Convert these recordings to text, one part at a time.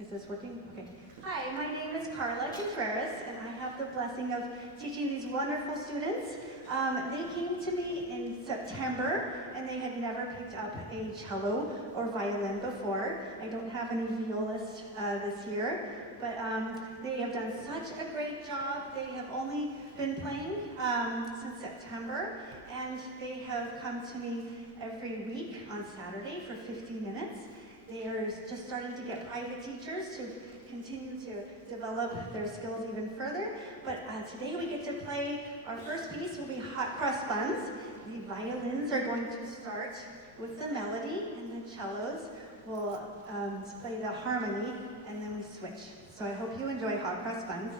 Is this working? Okay. Hi, my name is Carla Contreras, and I have the blessing of teaching these wonderful students. They came to me in September, and they had never picked up a cello or violin before. I don't have any violists this year, but they have done such a great job. They have only been playing since September, and they have come to me every week on Saturday for 50 minutes. They are just starting to get private teachers to continue to develop their skills even further. But today we get to play, our first piece will be Hot Cross Buns. The violins are going to start with the melody, and the cellos will play the harmony, and then we switch. So I hope you enjoy Hot Cross Buns.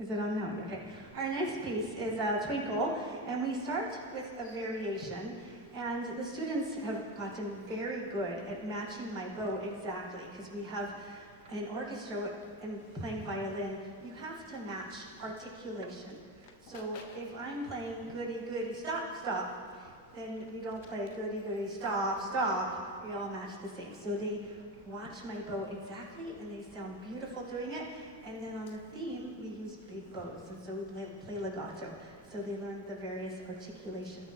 Is it on now? Okay. Our next piece is Twinkle, and we start with a variation. And the students have gotten very good at matching my bow exactly, because we have an orchestra and playing violin, you have to match articulation. So if I'm playing goody goody stop stop, then we don't play goody goody stop stop. We all match the same. So they watch my bow exactly, and they sound beautiful doing it. And then on the theme, we use big bows, and so we play legato. So they learn the various articulation.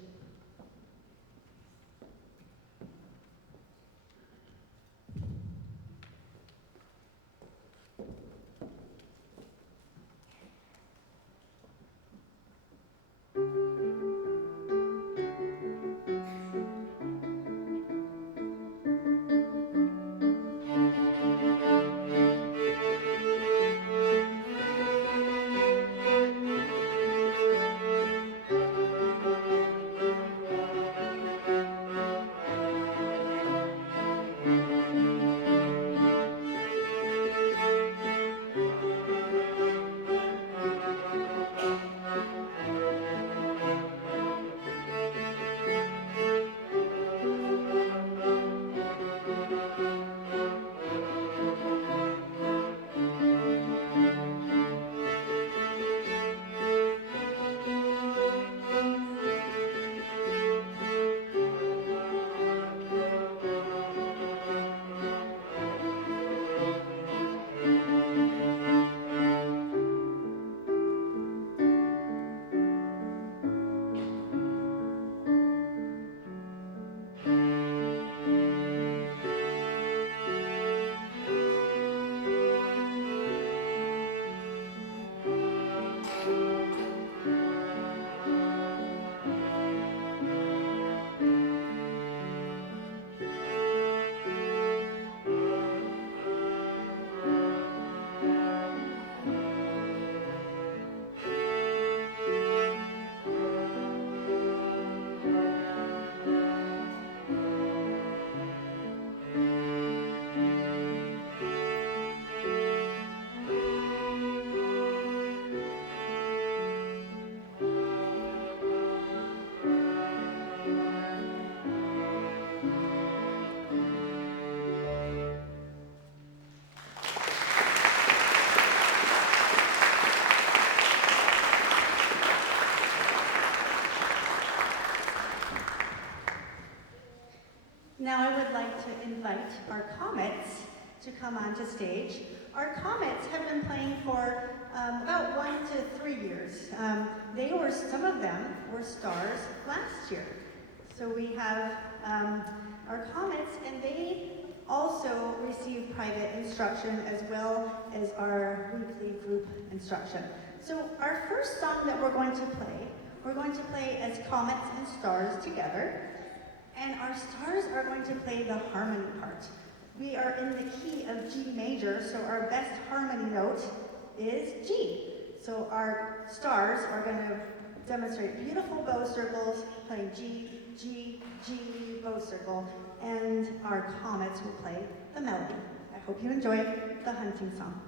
our Comets to come onto stage. Our Comets have been playing for about 1 to 3 years. Some of them were stars last year. So we have our Comets, and they also receive private instruction as well as our weekly group instruction. So our first song that we're going to play as Comets and Stars together. And our stars are going to play the harmony part. We are in the key of G major, so our best harmony note is G. So our stars are going to demonstrate beautiful bow circles, playing G, G, G, bow circle, and our Comets will play the melody. I hope you enjoy the hunting song.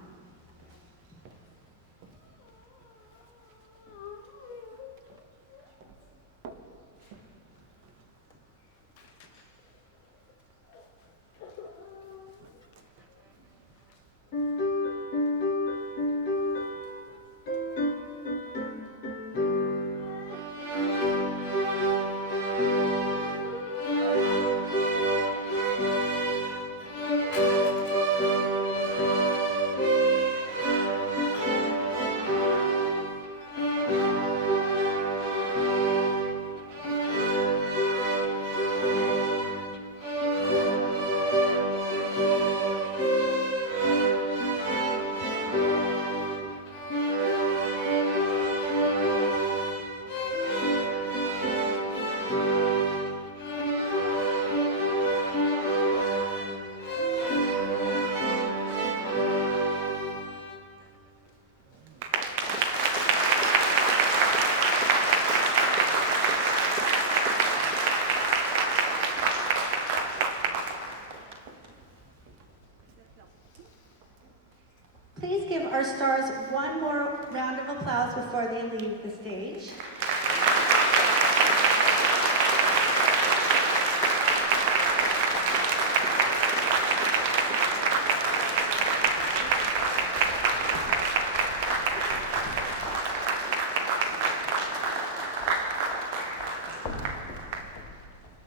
Please give our stars one more round of applause before they leave the stage.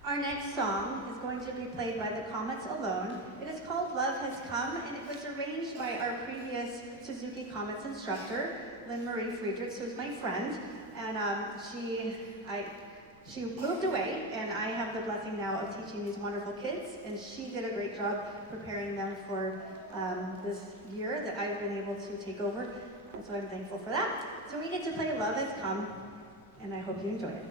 Our next song is going to be played by the Comets alone. It is called Love Has Come, and it was arranged by our previous Suzuki Comets instructor, Lynn Marie Friedrichs, who's my friend. And she moved away, and I have the blessing now of teaching these wonderful kids, and she did a great job preparing them for this year that I've been able to take over, and so I'm thankful for that. So we get to play Love Has Come, and I hope you enjoy it.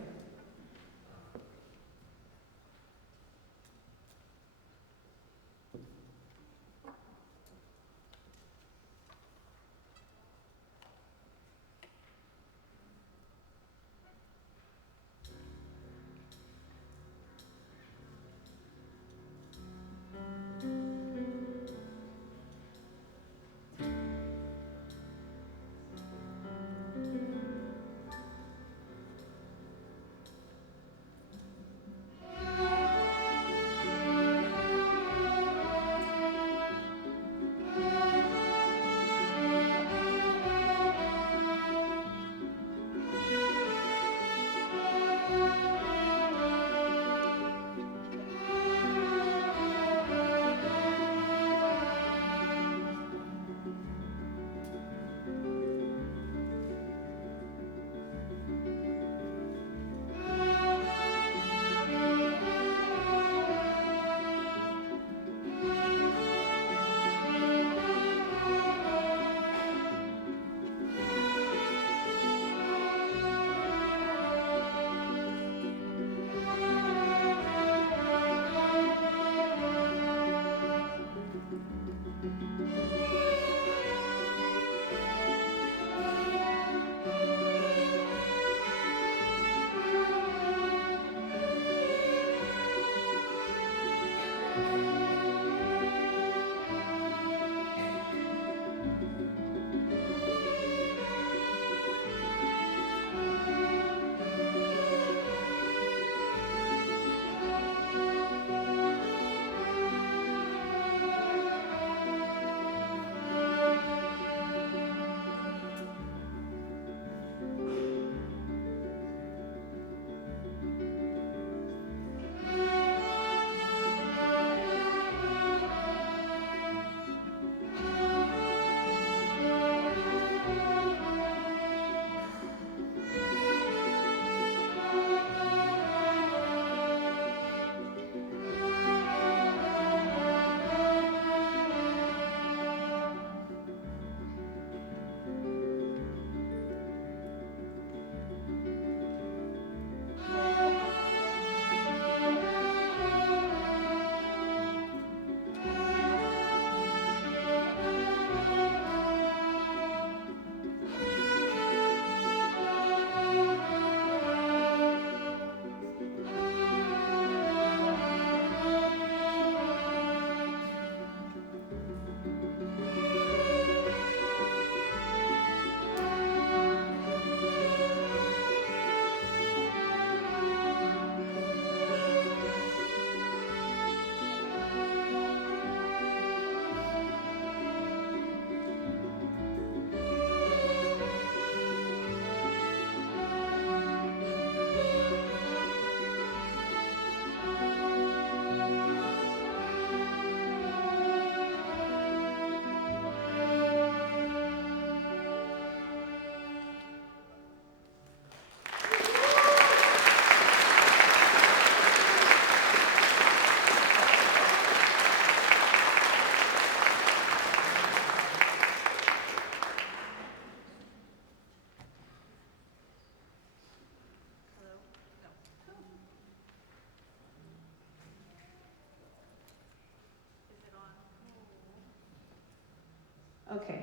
Okay.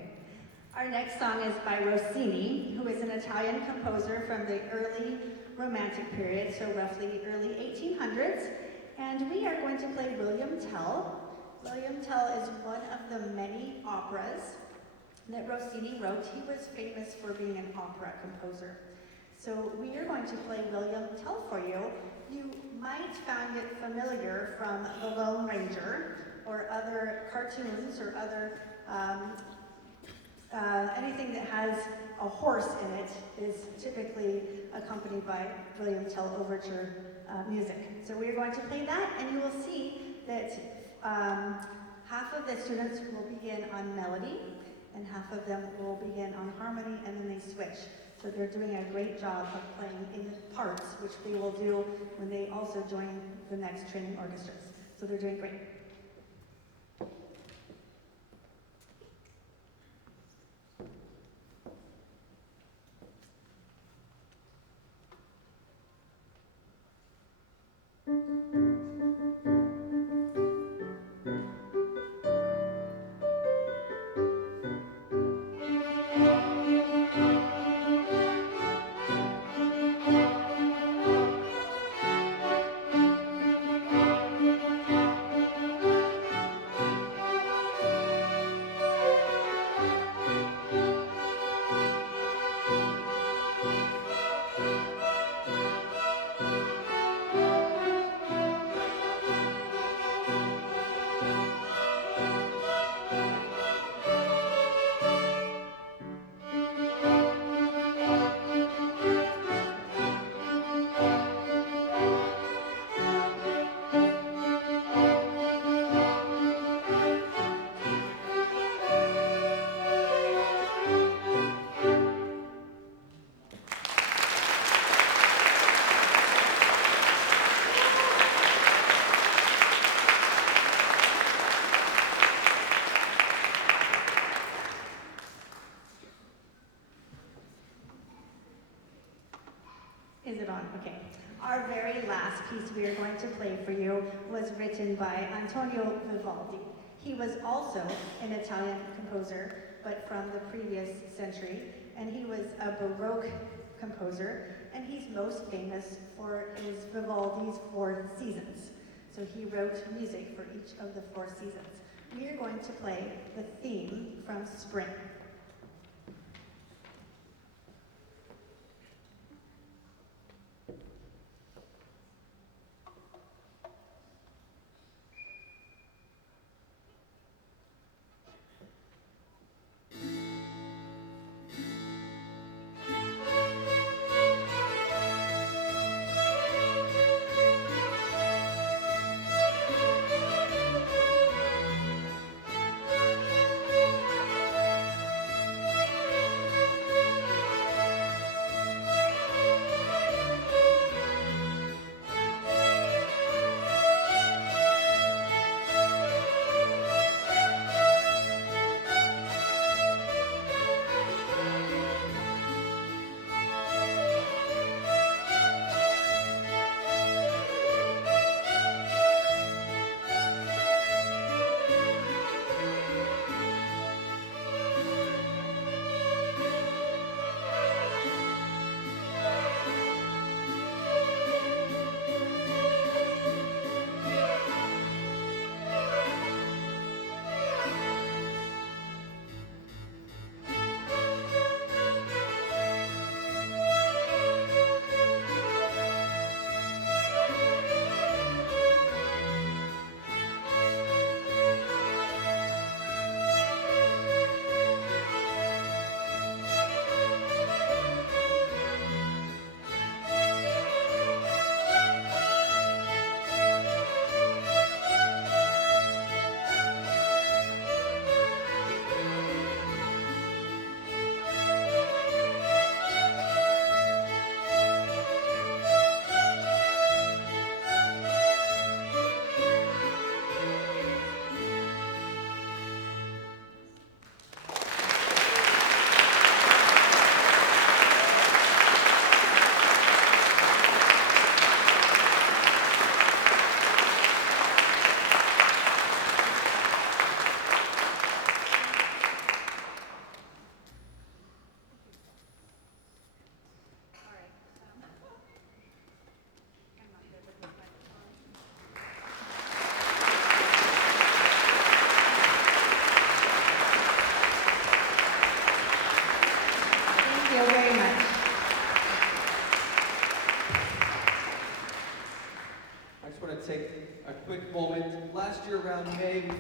Our next song is by Rossini, who is an Italian composer from the early Romantic period, so roughly early 1800s. And we are going to play William Tell. William Tell is one of the many operas that Rossini wrote. He was famous for being an opera composer. So we are going to play William Tell for you. You might find it familiar from The Lone Ranger or other cartoons or other anything that has a horse in it is typically accompanied by William Tell overture music. So we are going to play that, and you will see that half of the students will begin on melody, and half of them will begin on harmony, and then they switch. So they're doing a great job of playing in parts, which they will do when they also join the next training orchestras. So they're doing great. Is it on? Okay. Our very last piece we are going to play for you was written by Antonio Vivaldi. He was also an Italian composer, but from the previous century, and he was a Baroque composer, and he's most famous for his Vivaldi's 4 seasons. So he wrote music for each of the 4 seasons. We are going to play the theme from Spring.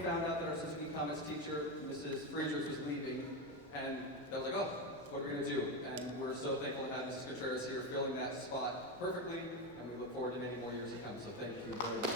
found out that our Suzuki Comets teacher, Mrs. Friedrichs, was leaving, and they was like, oh, what are we going to do? And we're so thankful to have Mrs. Contreras here filling that spot perfectly, and we look forward to many more years to come. So thank you very much.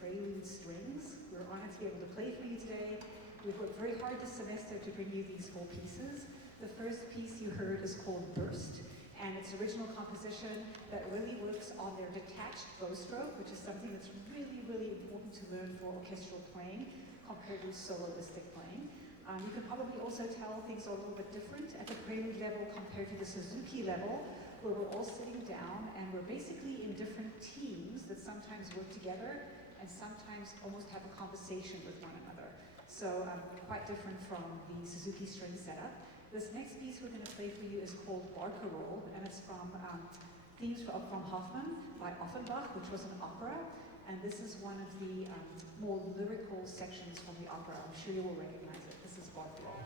Prelude Strings. We're honored to be able to play for you today. We've worked very hard this semester to bring you these 4 pieces. The first piece you heard is called Burst, and it's original composition that really works on their detached bow stroke, which is something that's really, really important to learn for orchestral playing compared to soloistic playing. You can probably also tell things are a little bit different at the Prelude level compared to the Suzuki level, where we're all sitting down and we're basically in different teams that sometimes work together and sometimes almost have a conversation with one another. So quite different from the Suzuki string setup. This next piece we're going to play for you is called Barcarolle, and it's from themes from Hoffmann by Offenbach, which was an opera. And this is one of the more lyrical sections from the opera. I'm sure you will recognize it. This is Barcarolle.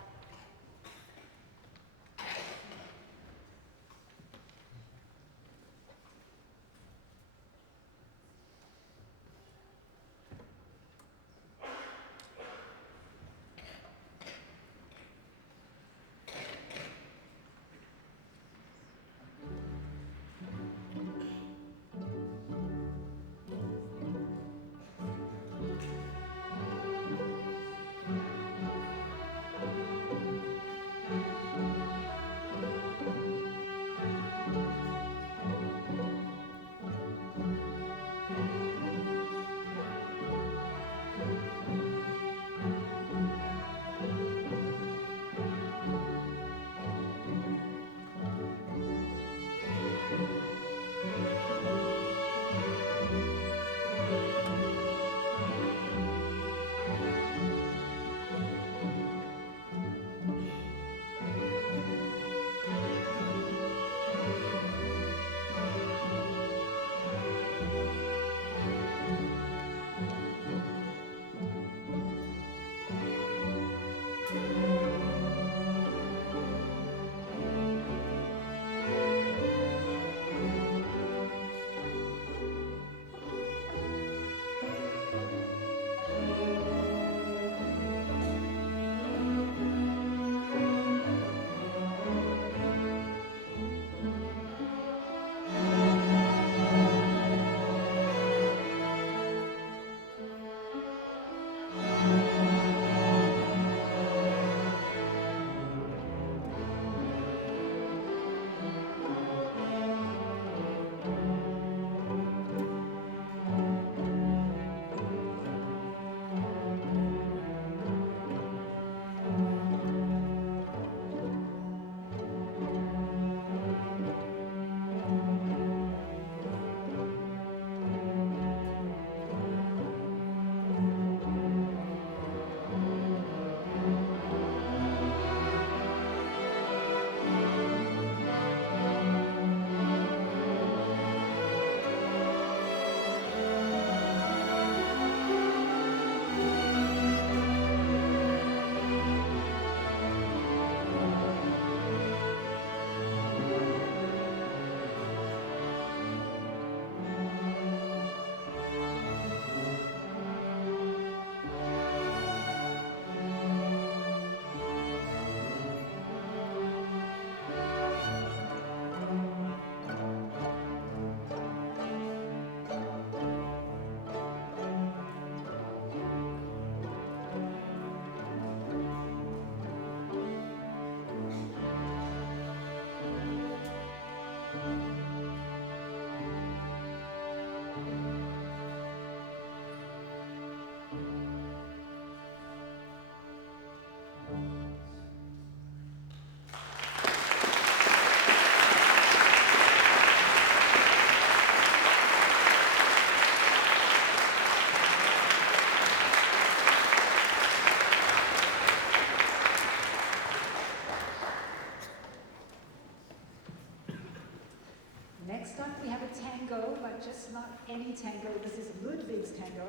any tango. This is Ludwig's tango,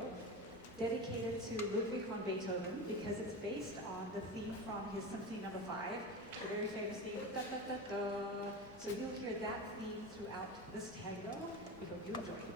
dedicated to Ludwig van Beethoven because it's based on the theme from his Symphony No. 5, the very famous theme, da da da da. So you'll hear that theme throughout this tango. We hope you enjoy it.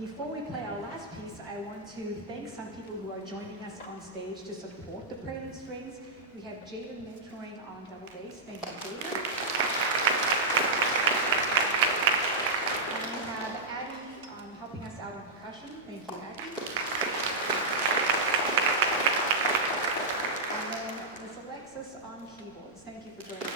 Before we play our last piece, I want to thank some people who are joining us on stage to support the Prelude Strings. We have Jaden mentoring on double bass. Thank you, Jaden. And we have Addie helping us out on percussion. Thank you, Addie. And then Miss Alexis on keyboards. Thank you for joining us.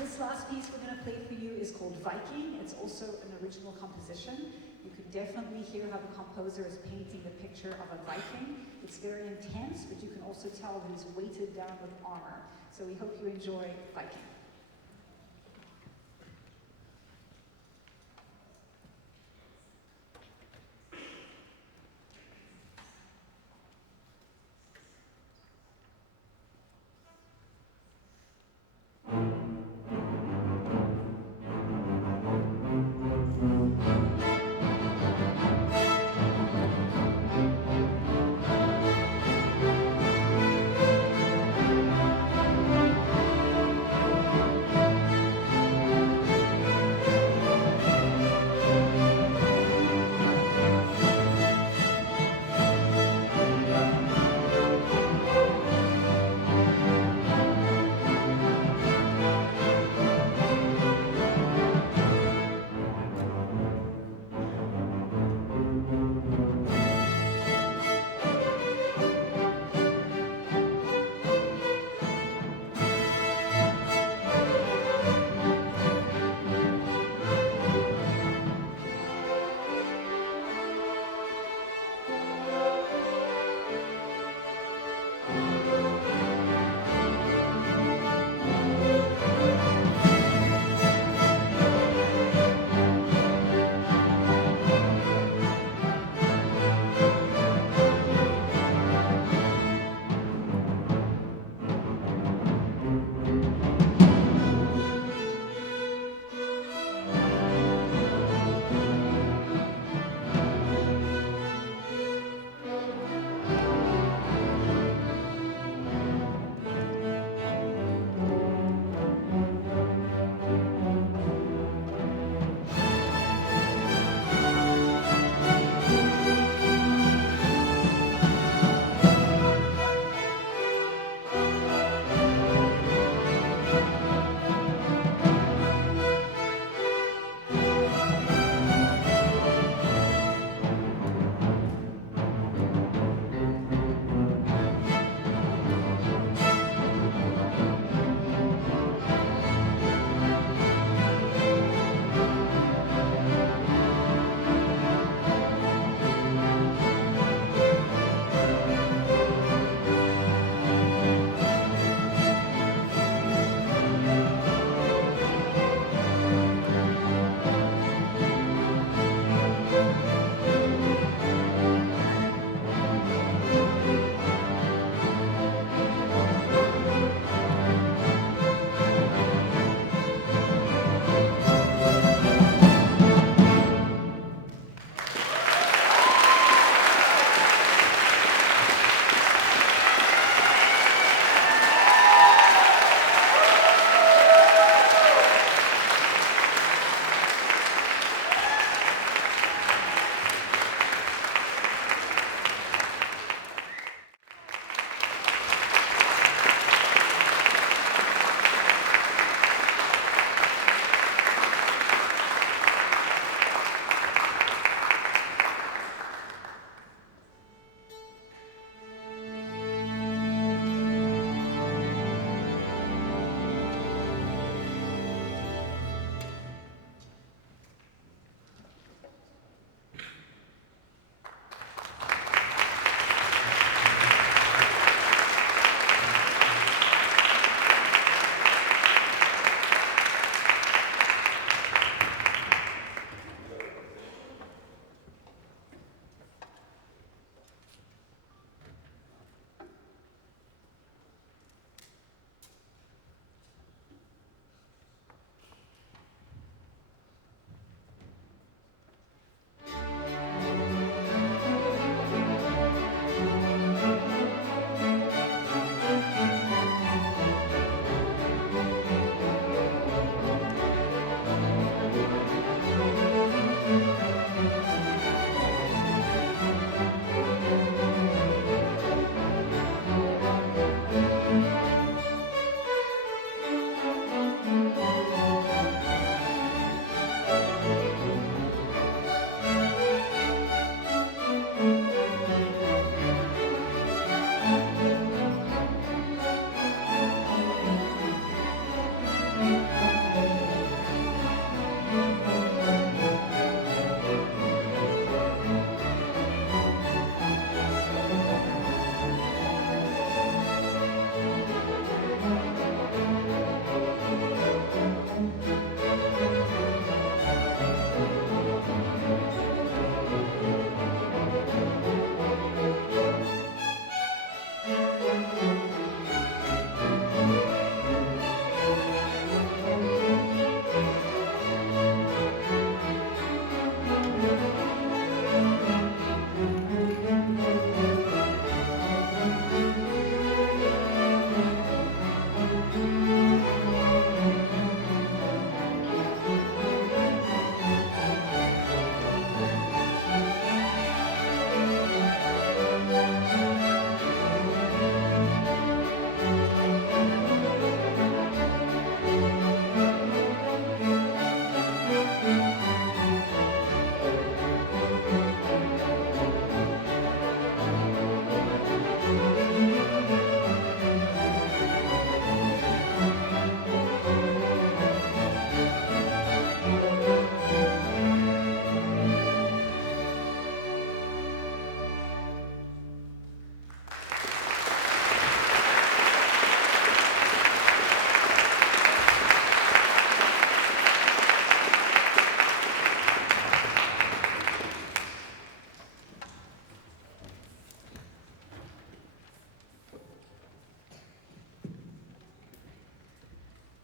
This last piece we're going to play for you is called Viking. It's also an original composition. You can definitely hear how the composer is painting the picture of a Viking. It's very intense, but you can also tell that he's weighted down with armor. So we hope you enjoy Viking.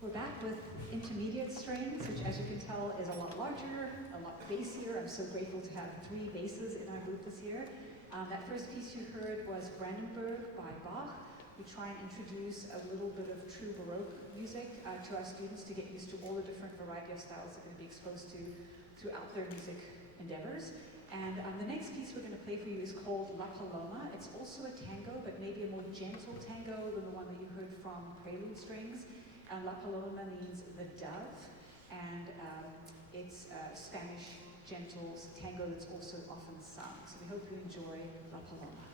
We're back with intermediate strings, which as you can tell is a lot larger, a lot bassier. I'm so grateful to have 3 basses in our group this year. That first piece you heard was Brandenburg by Bach. We try and introduce a little bit of true Baroque music to our students to get used to all the different variety of styles they're going to be exposed to throughout their music endeavors. And the next piece we're going to play for you is called La Paloma. It's also a tango, but maybe a more gentle tango than the one that you heard from Prelude Strings. La Paloma means the dove, and it's Spanish gentle tango that's also often sung. So we hope you enjoy La Paloma.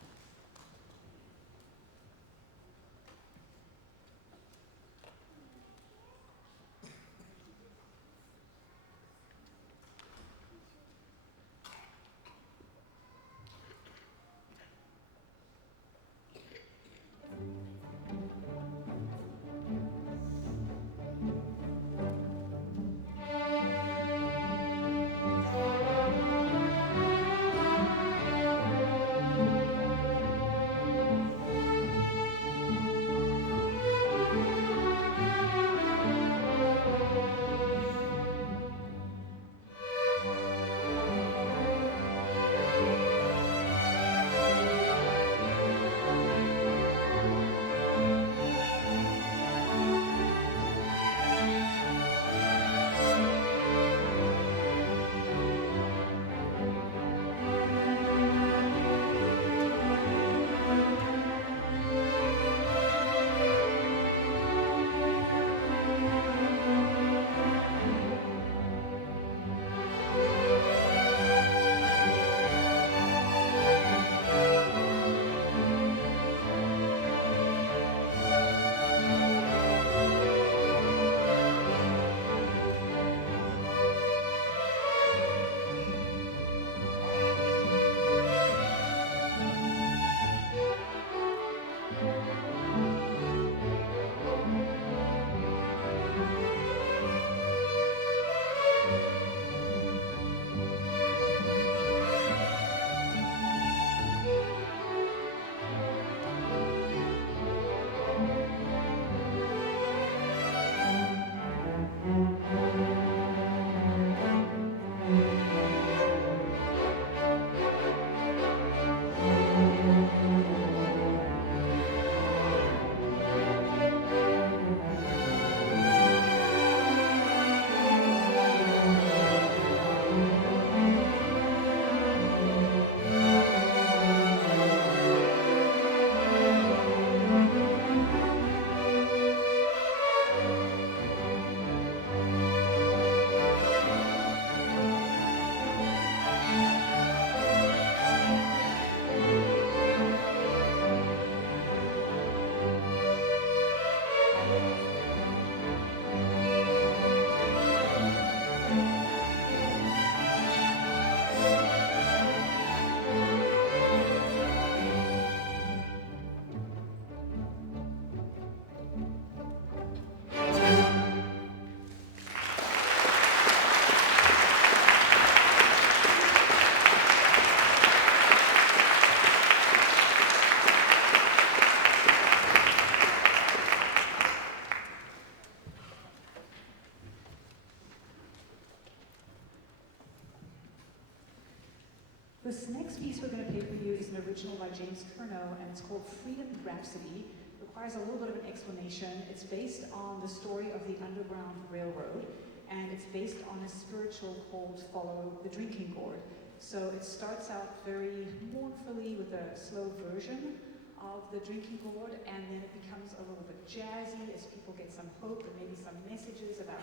This next piece we're going to play for you is an original by James Curnow, and it's called Freedom Rhapsody. It requires a little bit of an explanation. It's based on the story of the Underground Railroad, and it's based on a spiritual called Follow the Drinking Gourd. So it starts out very mournfully with a slow version of the drinking gourd, and then it becomes a little bit jazzy as people get some hope and maybe some messages about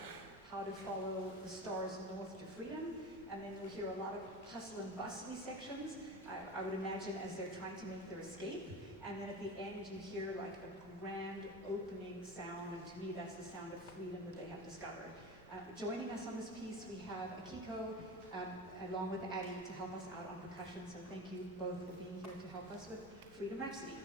how to follow the stars north to freedom. And then we'll hear a lot of hustle and bustly sections, I would imagine, as they're trying to make their escape. And then at the end, you hear like a grand opening sound, and to me, that's the sound of freedom that they have discovered. Joining us on this piece, we have Akiko, along with Addie, to help us out on percussion. So thank you both for being here to help us with Freedom Rhapsody.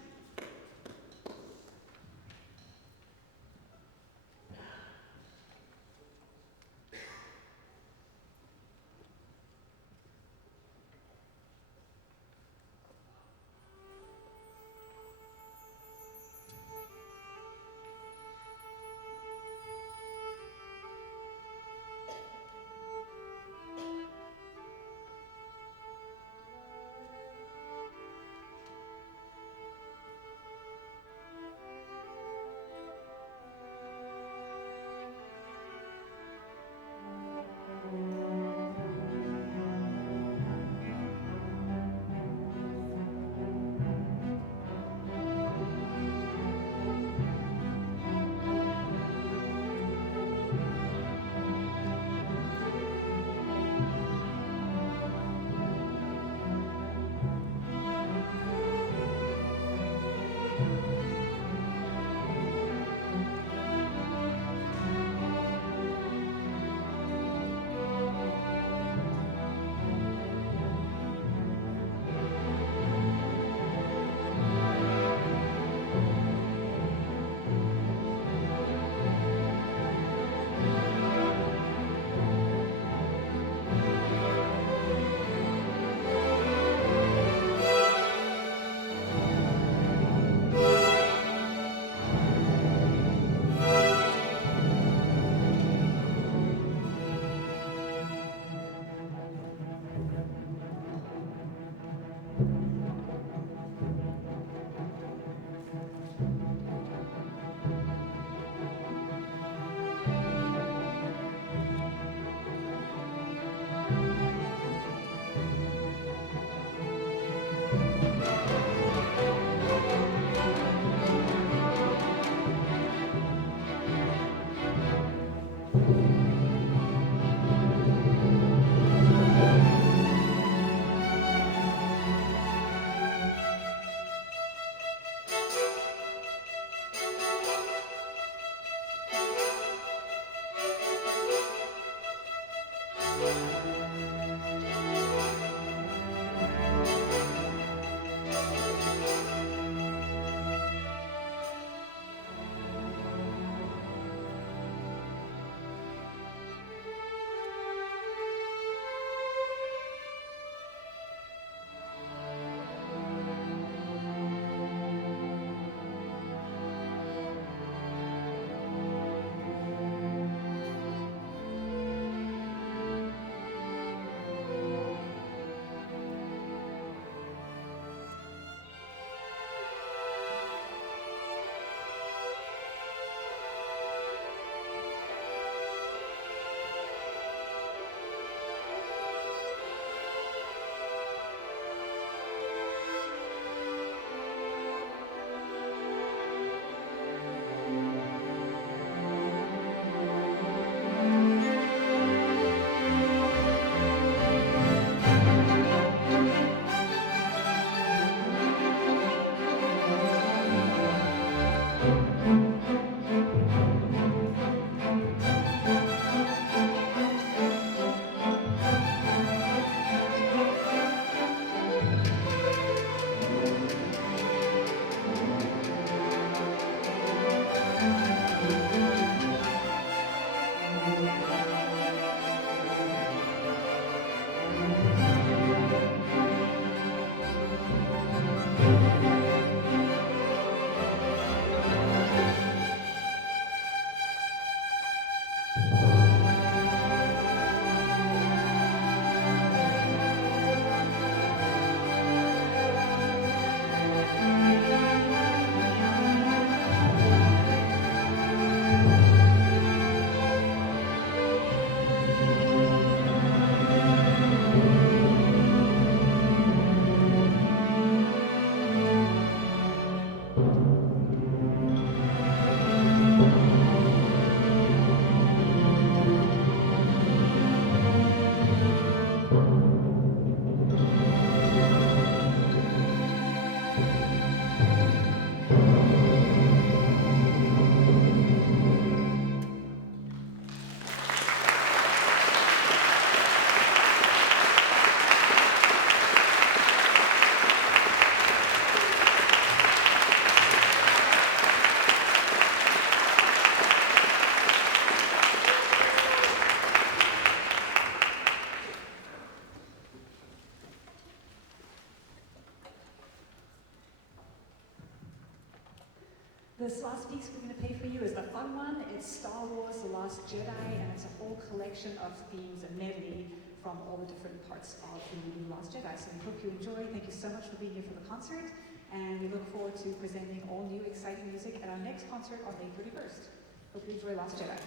This last piece we're going to play for you is the fun one. It's Star Wars: The Last Jedi, and it's a whole collection of themes and medley from all the different parts of the movie The Last Jedi. So we hope you enjoy. Thank you so much for being here for the concert, and we look forward to presenting all new exciting music at our next concert on May 31st. Hope you enjoy Last Jedi.